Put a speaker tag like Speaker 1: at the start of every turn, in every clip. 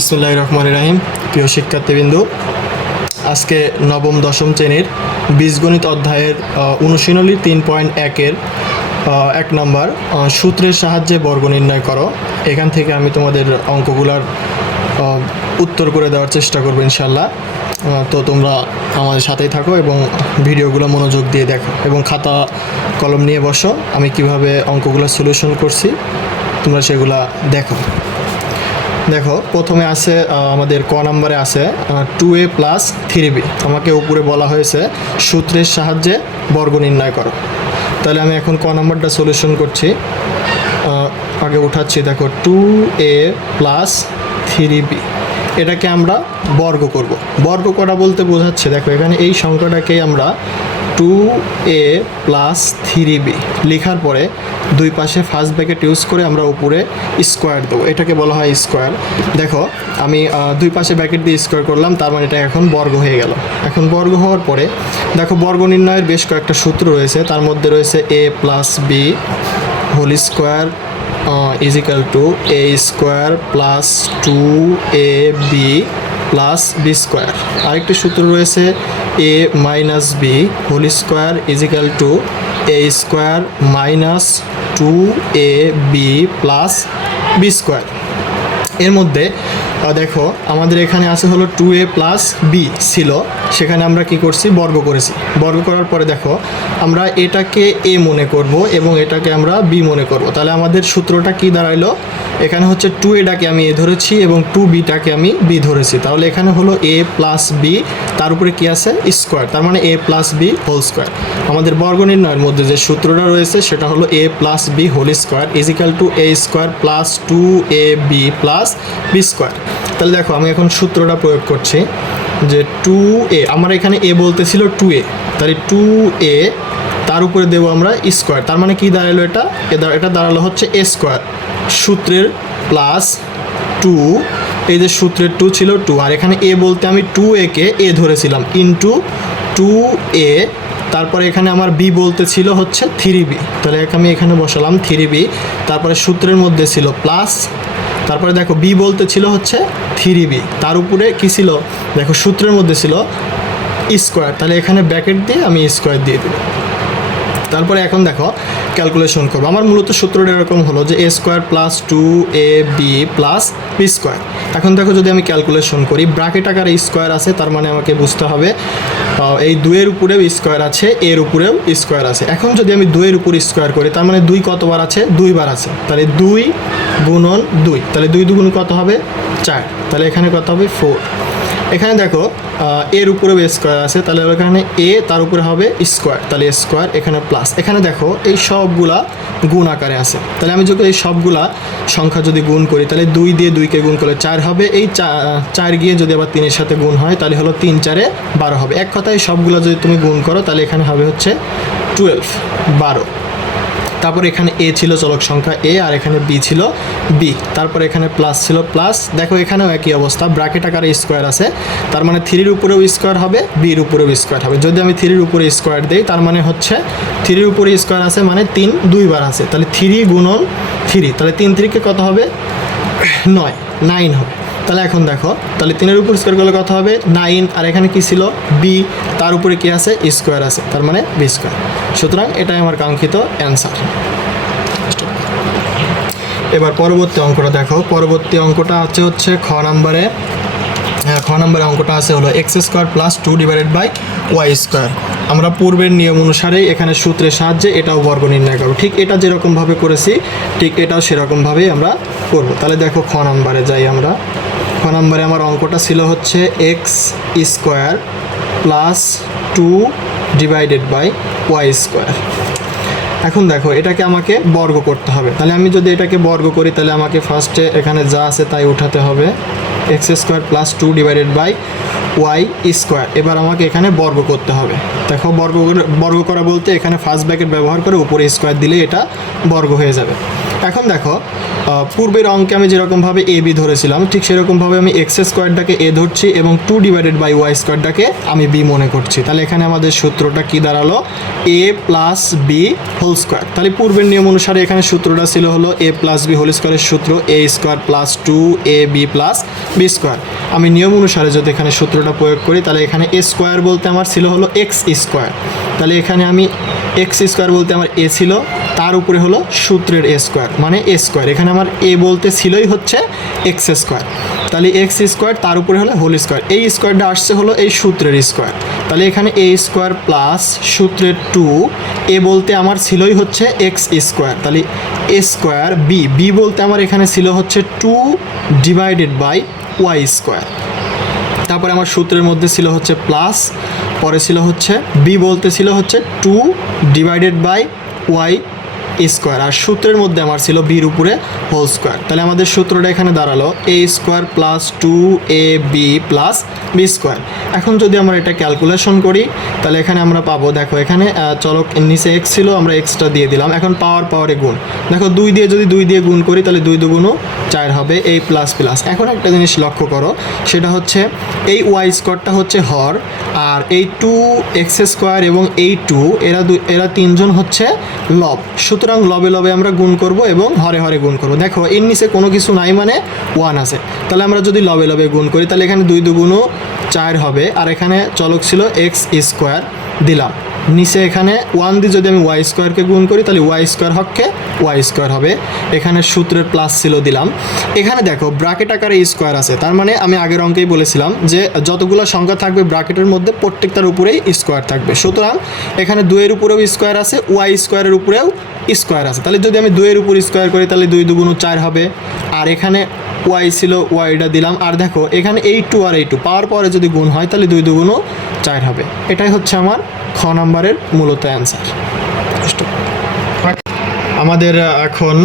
Speaker 1: বিসমুল্লাহ রহমান রাহিম। প্রিয় শিক্ষার্থীবৃন্দু, আজকে নবম, দশম শ্রেণির বীজগণিত অধ্যায়ের অনুশীলনী তিন পয়েন্ট একের এক নম্বর সূত্রের সাহায্যে বর্গ নির্ণয় করো। এখান থেকে আমি তোমাদের অঙ্কগুলার উত্তর করে দেওয়ার চেষ্টা করব ইনশাল্লাহ তো তোমরা আমাদের সাথেই থাকো এবং ভিডিওগুলো মনোযোগ দিয়ে দেখো এবং খাতা কলম নিয়ে বসো। আমি কীভাবে অঙ্কগুলো সলিউশন করছি, তোমরা সেগুলা দেখো। দেখো, প্রথমে আছে আমাদের ক নাম্বারে আছে two a plus three b আমাকে উপরে বলা হয়েছে, সূত্রের সাহায্যে বর্গ নির্ণয় করো। তাহলে আমি এখন ক নাম্বারটা সলিউশন করছি। আগে উঠাচ্ছি, দেখো two a plus three b এটাকে আমরা বর্গ করব। বর্গ করা বলতে বোঝাচ্ছে? দেখো, এখানে এই সংখ্যাটাকে আমরা two a plus three b লেখার পরে দুই পাশে ফার্স্ট ব্র্যাকেট ইউজ করে আমরা উপরে স্কোয়ার দেবো। এটাকে বলা হয় স্কোয়ার দেখো, আমি দুই পাশে ব্র্যাকেট দিয়ে স্কোয়ার করলাম, তার মানে এটা এখন বর্গ হয়ে গেল। এখন বর্গ হওয়ার পরে, দেখো বর্গ নির্ণয়ের বেশ কয়েকটা সূত্র রয়েছে। তার মধ্যে রয়েছে a plus b whole square equal to a square plus two a b plus b square. আরেকটি সূত্র রয়েছে a minus b whole square equal to a square minus two a b plus b square এর মধ্যে দেখো, আমাদের এখানে আছে হলো টু এ প্লাস বি ছিল, সেখানে আমরা কি করছি? বর্গ করেছি। বর্গ করার পরে দেখো, আমরা এটাকে এ মনে করব এবং এটাকে আমরা বি মনে করব। তাহলে আমাদের সূত্রটা কি দাঁড়াইলো? এখানে হচ্ছে টু এটাকে আমি এ ধরেছি এবং টু বিটাকে আমি বি ধরেছি। তাহলে এখানে হলো এ প্লাস বি তার উপরে কী আছে? স্কোয়ার তার মানে a plus b whole square আমাদের বর্গ নির্ণয়ের মধ্যে যে সূত্রটা রয়েছে, সেটা হলো a plus b whole square equal to a square plus two a b plus b square তাহলে দেখো, আমি এখন সূত্রটা প্রয়োগ করছি যে টু এ আমার এখানে এ বলতেছিল টু এ তাহলে টু এ তার উপরে দেবো আমরা স্কোয়ার তার মানে কি দাঁড়াল এটা? এটা দাঁড়াল হচ্ছে এ স্কোয়ার সূত্রের প্লাস টু এই যে সূত্রের টু ছিল টু আর এখানে এ বলতে আমি টু একে এ ধরেছিলাম ইন্টু টু এ তারপরে এখানে আমার বি বলতে ছিল হচ্ছে থ্রি বি তাহলে আমি এখানে বসালাম থ্রি বি তারপরে সূত্রের মধ্যে ছিল প্লাস তারপরে দেখো বি বলতে ছিল হচ্ছে থ্রি বি তার উপরে কি ছিল? দেখো সূত্রের মধ্যে ছিল স্কোয়ার তাহলে এখানে ব্র্যাকেট দিয়ে আমি স্কোয়ার দিয়ে দেবো তারপরে এখন দেখো ক্যালকুলেশন করব। আমার মূলত সূত্রটা এরকম হলো যে a square plus two a b plus b square এখন দেখো যদি আমি ক্যালকুলেশন করি ব্রাকেট আকারে স্কোয়ার আছে, তার মানে আমাকে বুঝতে হবে এই দুইয়ের উপরেও স্কোয়ার আছে, এর উপরেও স্কোয়ার আছে। এখন যদি আমি দুইয়ের উপর স্কোয়ার করি, তার মানে দুই কতবার আছে? দুইবার আছে। তাহলে দুই গুণন দুই। তাহলে দুই দুগুণ কত হবে? চার। তাহলে এখানে কত হবে? ফোর এখানে দেখো এর উপরেও স্কোয়ার আছে, তাহলে এখানে এ তার উপরে হবে স্কোয়ার তাহলে স্কোয়ার এখানে প্লাস এখানে দেখো, এই সবগুলা গুণ আকারে আছে। তাহলে আমি যদি এই সবগুলা সংখ্যা যদি গুণ করি, তাহলে দুই দিয়ে দুইকে গুণ করলে চার হবে। এই চার গিয়ে যদি আবার তিনের সাথে গুণ হয়, তাহলে হলো তিন চারে বারো হবে। এক কথায় সবগুলা যদি তুমি গুণ করো, তাহলে এখানে হবে হচ্ছে টুয়েলভ বারো। তারপর এখানে এ ছিল চলক সংখ্যা এ আর এখানে বি ছিল বি তারপর এখানে প্লাস ছিল প্লাস দেখো এখানেও একই অবস্থা ব্র্যাকেট আকারে স্কোয়ার আছে। তার মানে থ্রির উপরেও স্কোয়ার হবে বির উপরেও স্কোয়ার হবে। যদি আমি থ্রির উপরে স্কোয়ার দিই, তার মানে হচ্ছে থ্রির উপরে স্কোয়ার আছে মানে তিন দুইবার আছে। তাহলে থ্রি গুণন থ্রি তাহলে তিন থ্রিকে কত হবে? নয় নাইন হবে। তাহলে এখন দেখো, তাহলে তিনের উপর স্কোয়ার করলে কথা হবে? নাইন আর এখানে কি ছিল? বি তার উপরে কি আছে? স্কোয়ার আছে, তার মানে বি স্কোয়ার সুতরাং এটাই আমার কাঙ্ক্ষিত অ্যান্সার এবার পরবর্তী অঙ্কটা দেখো। পরবর্তী অঙ্কটা আছে হচ্ছে খ নাম্বারে। খ নম্বরে অঙ্কটা আছে হলো x square plus two divided by y square আমরা পূর্বের নিয়ম অনুসারেই এখানে সূত্রের সাহায্যে এটাও বর্গ নির্ণয় করব। ঠিক এটা যেরকমভাবে করেছি, ঠিক এটাও সেরকমভাবেই আমরা করব। তাহলে দেখো খ নম্বরে যাই আমরা। খ নম্বরে আমার অঙ্কটা ছিল হচ্ছে x square plus two divided by y square এখন দেখো, এটাকে আমাকে বর্গ করতে হবে। তাহলে আমি যদি এটাকে বর্গ করি, তাহলে আমাকে ফার্স্টে এখানে যা আছে তাই উঠাতে হবে। X square plus two divided by y square এবার আমাকে এখানে বর্গ করতে হবে। দেখো, বর্গ বর্গ করা বলতে এখানে ফার্স্ট ব্র্যাকেট ব্যবহার করে উপরে স্কোয়ার দিলে এটা বর্গ হয়ে যাবে। এখন দেখো পূর্বের অঙ্কে আমি যেরকমভাবে এ, বি ধরেছিলাম, ঠিক সেরকমভাবে আমি এক্স স্কোয়ারটাকে এ ধরছি এবং টু ডিভাইডেড বাই ওয়াই স্কোয়ারটাকে আমি বি মনে করছি। তাহলে এখানে আমাদের সূত্রটা কি দাঁড়াল? A plus b whole square. তাহলে পূর্বের নিয়ম অনুসারে এখানে সূত্রটা ছিল হলো এ প্লাস বি হোল স্কোয়ারের সূত্র, a square plus two, a, b plus b square. আমি নিয়ম অনুসারে যদি এখানে সূত্রটা প্রয়োগ করি, তাহলে এখানে এ স্কোয়ার বলতে আমার ছিল হলো এক্স স্কোয়ার। তাহলে এখানে আমি এক্স স্কোয়ার বলতে আমার এ ছিল, তার উপরে হলো সূত্রের এ স্কোয়ার মানে এ স্কোয়ার। এখানে আমার এ বলতে ছিলই হচ্ছে এক্স স্কোয়ার। তাহলে এক্স স্কোয়ার, তার উপরে হলো হোল স্কোয়ার। এই স্কোয়ারটা আসছে হলো এই সূত্রের স্কোয়ার। তাহলে এখানে এ স্কোয়ার প্লাস সূত্রের টু, এ বলতে আমার ছিলই হচ্ছে এক্স স্কোয়ার। তাহলে এ স্কোয়ার বি বি বলতে আমার এখানে ছিল হচ্ছে two divided by y square. তারপরে আমার সূত্রের মধ্যে ছিল হচ্ছে প্লাস পরে ছিল হচ্ছে বি বলতে ছিল হচ্ছে two divided by y square আর সূত্রের মধ্যে আমার ছিল বির উপরে হোল স্কোয়ার তাহলে আমাদের সূত্রটা এখানে দাঁড়াল a square plus two a b plus b square এখন যদি আমরা এটা ক্যালকুলেশন করি, তাহলে এখানে আমরা পাবো, দেখো এখানে চলক নিচে এক্স ছিল, আমরা এক্সটা দিয়ে দিলাম। এখন পাওয়ার পাওয়ারে গুণ। দেখো দুই দিয়ে যদি দুই দিয়ে গুণ করি, তাহলে দুই দুগুণও চার হবে এই প্লাস প্লাস এখন একটা জিনিস লক্ষ্য করো, সেটা হচ্ছে এই ওয়াই স্কোয়ারটা হচ্ছে হর, আর এই টু এক্স স্কোয়ার এবং এই টু এরা দু, এরা তিনজন হচ্ছে লব। সুতরাং লবে লবে আমরা গুণ করব এবং হরে হরে গুণ করব। দেখো, এর নিচে কোনো কিছু নাই মানে ওয়ান আছে। তাহলে আমরা যদি লবে লবে গুণ করি, তাহলে এখানে দুই দুগুণও চার হবে। আর এখানে চলক ছিল এক্স স্কোয়ার দিলাম। নিচে এখানে ওয়ান দিয়ে যদি আমি ওয়াই স্কোয়ারকে গুণ করি, তাহলে ওয়াই স্কোয়ার হককে ওয়াই স্কোয়ার হবে। এখানে সূত্রের প্লাস ছিল দিলাম। এখানে দেখো ব্রাকেট আকারে স্কোয়ার আছে। তার মানে আমি আগের অঙ্কেই বলেছিলাম যে যতগুলো সংখ্যা থাকবে ব্রাকেটের মধ্যে প্রত্যেকটার উপরেই স্কোয়ার থাকবে। সুতরাং এখানে দুয়ের উপরেও স্কোয়ার আছে ওয়াই স্কোয়ারের উপরেও স্কোয়ার আছে। তাহলে যদি আমি দুইয়ের উপর স্কোয়ার করি, তাহলে দুই দুগুণ চার হবে। আর এখানে ওয়াই ছিল ওয়াইটা দিলাম। আর দেখো, এখানে এই টু আর এই টু পাওয়ার পরে যদি গুণ হয়, তাহলে দুই দুগুণও চার হবে। এটাই হচ্ছে আমার খ নাম্বারের মূলত অ্যান্সার আমাদের এখন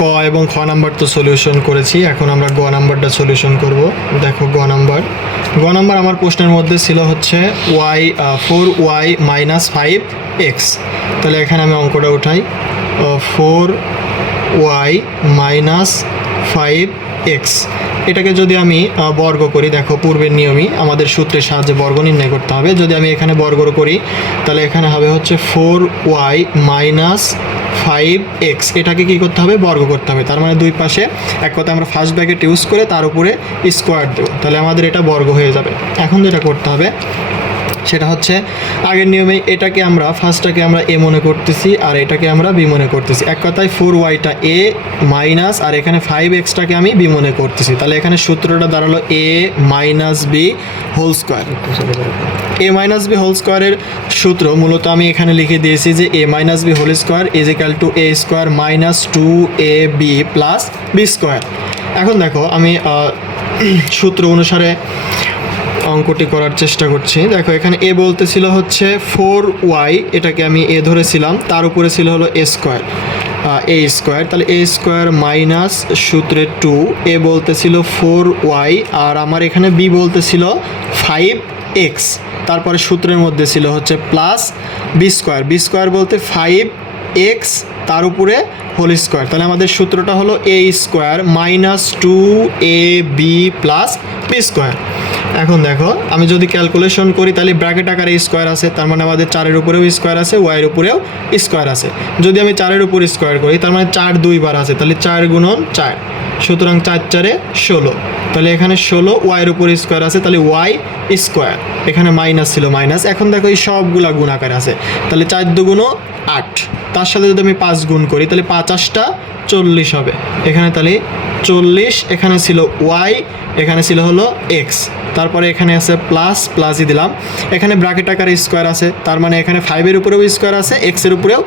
Speaker 1: ক এবং খ নাম্বার তো সলিউশন করেছি। এখন আমরা গ নাম্বারটা সলিউশন করব। দেখো গ নাম্বার। গ নাম্বার আমার প্রশ্নের মধ্যে ছিল হচ্ছে y four y minus five x তাহলে এখানে আমি অঙ্কটা উঠাই। Four y minus five x এটাকে যদি আমি বর্গ করি, দেখো পূর্বের নিয়মই আমাদের সূত্রের সাহায্যে বর্গ নির্ণয় করতে হবে। যদি আমি এখানে বর্গ করি, তাহলে এখানে হবে হচ্ছে four y minus five x এটাকে কী করতে হবে? বর্গ করতে হবে। তার মানে দুই পাশে, এক কথা আমরা ফার্স্ট ব্র্যাকেট ইউজ করে তার উপরে স্কোয়ার দেবো। তাহলে আমাদের এটা বর্গ হয়ে যাবে। এখন যেটা করতে হবে সেটা হচ্ছে আগের নিয়মে এটাকে আমরা ফার্স্টটাকে আমরা এ মনে করতেছি আর এটাকে আমরা বি মনে করতেছি। এক কথায় ফোর ওয়াইটা এ মাইনাস আর এখানে ফাইভ এক্সটাকে আমি বি মনে করতেছি। তাহলে এখানে সূত্রটা দাঁড়াল a minus b whole square a minus b whole স্কোয়ারের সূত্র মূলত আমি এখানে লিখে দিয়েছি যে a minus b whole square is equal to a square minus two a b plus b square এখন দেখো আমি সূত্র অনুসারে অঙ্কটি করার চেষ্টা করছি। দেখো, এখানে এ বলতে ছিল হচ্ছে ফোর ওয়াই, এটাকে আমি এ ধরেছিলাম, তার উপরে ছিল হলো এ স্কোয়ার। এ স্কোয়ার, তাহলে এ স্কোয়ার মাইনাস সূত্রে টু, এ বলতে ছিল ফোর ওয়াই, আর আমার এখানে বি বলতে ছিল ফাইভ এক্স, তারপরে সূত্রের মধ্যে ছিল হচ্ছে plus b square. B square বলতে ফাইভ এক্স তার উপরে হোল স্কোয়ার তাহলে আমাদের সূত্রটা হলো a square minus two a b plus b square এখন দেখো, আমি যদি ক্যালকুলেশন করি, তাহলে ব্র্যাকেট আকারে স্কোয়ার আছে, তার মানে আমাদের চারের উপরেও স্কোয়ার আছে ওয়াইয়ের উপরেও স্কোয়ার আছে। যদি আমি চারের উপর স্কোয়ার করি, তার মানে চার দুইবার আছে, তাহলে চার গুণন চার। সুতরাং চার চারে ষোলো। তাহলে এখানে ষোলো ওয়াইয়ের উপর স্কোয়ার আছে, তাহলে ওয়াই স্কোয়ার এখানে মাইনাস ছিল মাইনাস এখন দেখো এই সবগুলা গুণ আকারে আছে। তাহলে চার দুগুণও আট। তার সাথে যদি আমি পাঁচ গুণ করি, তাহলে পাঁচাশটা চল্লিশ হবে। এখানে তাহলে চল্লিশ, এখানে ছিল ওয়াই এখানে ছিল হলো এক্স তারপরে এখানে আছে প্লাস প্লাসই দিলাম। এখানে ব্র্যাকেট আকারে স্কোয়ার আছে। তার মানে এখানে ফাইভের উপরেও স্কোয়ার আছে এক্সের উপরেও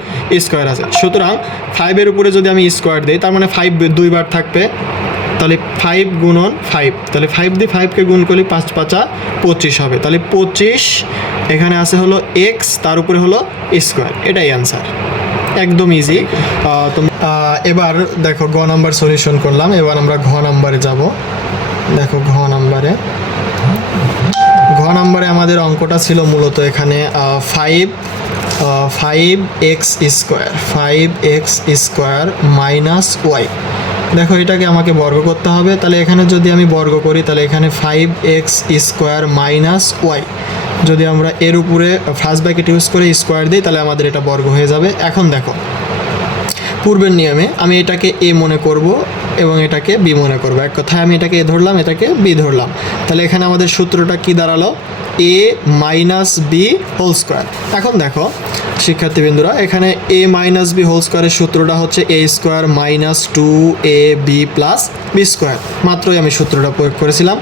Speaker 1: স্কোয়ার আছে। সুতরাং ফাইভের উপরে যদি আমি স্কোয়ার দিই, তার মানে ফাইভ দুইবার থাকবে। তাহলে ফাইভ গুণন ফাইভ তাহলে ফাইভ দিয়ে ফাইভকে গুণ করলে পাঁচ পাঁচা পঁচিশ হবে। তাহলে পঁচিশ এখানে আছে হলো এক্স তার উপরে হলো স্কোয়ার এটাই অ্যান্সার একদম ইজি এবার দেখো গ নাম্বার সলিউশন করলাম। এবার আমরা ঘ নাম্বারে যাব। দেখো ঘ নাম্বারে ঘ নাম্বারে আমাদের অঙ্কটা ছিল মূলত এখানে five five x square five x square minus y দেখো, এটাকে আমাকে বর্গ করতে হবে। তাহলে এখানে যদি আমি বর্গ করি, তাহলে এখানে five x square minus y যদি আমরা এর উপরে ফার্স্ট ব্যাকেট ইউজ করে স্কোয়ার দিই, তাহলে আমাদের এটা বর্গ হয়ে যাবে। এখন দেখো, পূর্বের নিয়মে আমি এটাকে এ মনে করব এবং এটাকে বি মনে করব। এক কথায় আমি এটাকে এ ধরলাম, এটাকে বি ধরলাম। তাহলে এখানে আমাদের সূত্রটা কি দাঁড়াল? A minus b whole square. এখন দেখো, শিক্ষার্থীবৃন্দুরা, এখানে এ মাইনাস বি হোল স্কোয়ারের সূত্রটা হচ্ছে a square minus two a b plus b square. মাত্রই আমি সূত্রটা প্রয়োগ করেছিলাম।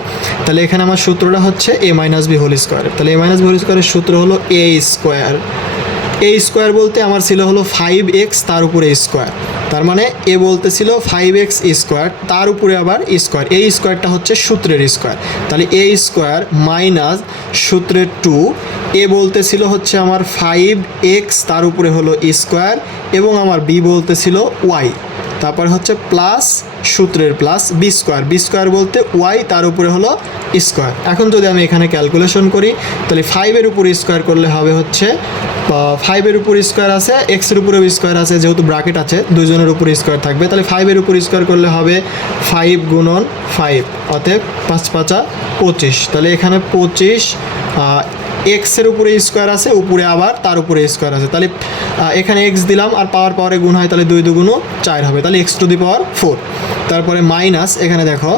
Speaker 1: তাহলে এখানে আমার সূত্রটা হচ্ছে a minus b whole square. তাহলে এ মাইনাস বি হোল স্কোয়ারের সূত্র হলো এ স্কোয়ার। এ স্কোয়ার বলতে আমার ছিল হলো ফাইভ এক্স, তার উপরে স্কোয়ার। তার মানে এ বলতেছিল ফাইভ এক্স স্কোয়ার তার উপরে আবার স্কোয়ার এই স্কোয়ারটা হচ্ছে সূত্রের স্কোয়ার তাহলে এ স্কোয়ার মাইনাস সূত্রের টু এ বলতেছিল হচ্ছে আমার ফাইভ এক্স তার উপরে হলো স্কোয়ার এবং আমার বি বলতেছিল ওয়াই তারপর হচ্ছে প্লাস সূত্রের plus b square. B square বলতে ওয়াই তার উপরে হলো স্কোয়ার। এখন যদি আমি এখানে ক্যালকুলেশন করি, তাহলে ফাইভের উপর স্কোয়ার করলে হবে হচ্ছে ফাইভের উপর স্কোয়ার আছে এক্সের উপরেও স্কোয়ার আছে, যেহেতু ব্রাকেট আছে দুজনের উপর স্কোয়ার থাকবে। তাহলে ফাইভের উপর স্কোয়ার করলে হবে ফাইভ গুণন ফাইভ অতএব পাঁচ পাঁচা পঁচিশ। তাহলে এখানে পঁচিশ এক্সের উপরে স্কোয়ার আছে, উপরে আবার তার উপরে স্কোয়ার আছে। তাহলে এখানে এক্স দিলাম, আর পাওয়ার পাওয়ারে গুণ হয় তাহলে দুই দুগুণও চার হবে। তাহলে x to the power four তারপরে মাইনাস এখানে দেখো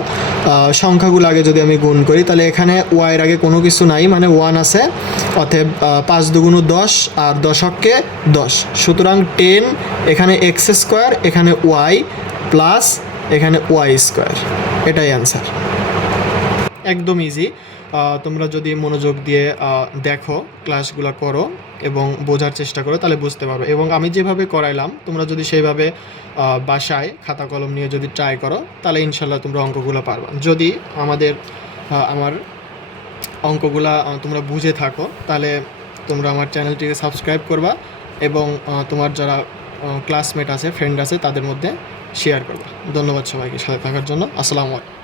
Speaker 1: সংখ্যাগুলো আগে যদি আমি গুণ করি, তাহলে এখানে ওয়াইয়ের আগে কোনো কিছু নাই মানে ওয়ান আছে, অতএব পাঁচ দুগুণ দশ, আর দশককে দশ। সুতরাং টেন এখানে এক্স স্কোয়ার এখানে ওয়াই প্লাস এখানে ওয়াই স্কোয়ার এটাই অ্যান্সার একদম ইজি তোমরা যদি মনোযোগ দিয়ে দেখো, ক্লাসগুলো করো এবং বোঝার চেষ্টা করো, তাহলে বুঝতে পারো। এবং আমি যেভাবে করাইলাম, তোমরা যদি সেইভাবে বাসায় খাতা কলম নিয়ে যদি ট্রাই করো, তাহলে ইনশাল্লাহ তোমরা অঙ্কগুলো পারবা। যদি আমাদের আমার অঙ্কগুলা তোমরা বুঝে থাকো, তাহলে তোমরা আমার চ্যানেলটিকে সাবস্ক্রাইব করবা এবং তোমার যারা ক্লাসমেট আছে ফ্রেন্ড আছে, তাদের মধ্যে শেয়ার করবা। ধন্যবাদ সবাইকে সাথে থাকার জন্য। আসসালামু আলাইকুম।